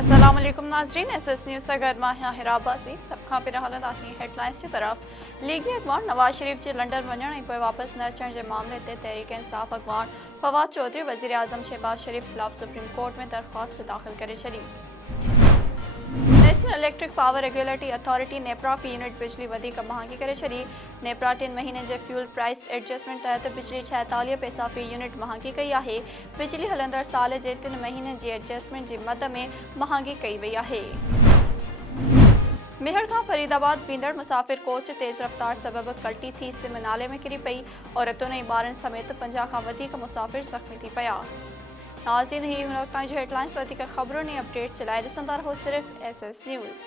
अस्सलाम वालेकुम नाज़रीन, SS न्यूज़ से गरमा हिराबासी सब खां पहिरियों हलंद आसीं हेडलाइंस की तरफ। लीगी अखबार नवाज शरीफ के लंडन वञण ऐं पोइ वापस न अचण के मामले ते तहरीक इंसाफ़ अखबार फवाद चौधरी वज़ीर आज़म शहबाज शरीफ खिलाफ सुप्रीम कोर्ट में दरख्वास्त दाख़िल करे छॾी। National electric power regulatory authority NEPRA फी यूनिट बिजली वधीक महांगी करे छॾी। नेपरा 3 महीने के फ्यूल प्राइस एडजस्टमेंट तहत बिजली 46 पैसा फी यूनिट महांगी कई है। बिजली हलंदड़ साल के 3 महीने की एडजस्टमेंट की मद में महांगी कई वही है। मेहर का फरीदाबाद बींदड़ मुसाफिर कोच तेज़ रफ्तार सबब कल्टी थी सिम नाले में किरी पई। औरतुन ऐं ॿारनि समेत 50 खां वधीक मुसाफिर ज़ख़्मी थी पिया। नाज़रीन, ही हुन वक़्त हेडलाइंस खबरों अपडेट्स के लिए ॾिसंदा रहो सिर्फ़ SS न्यूज़।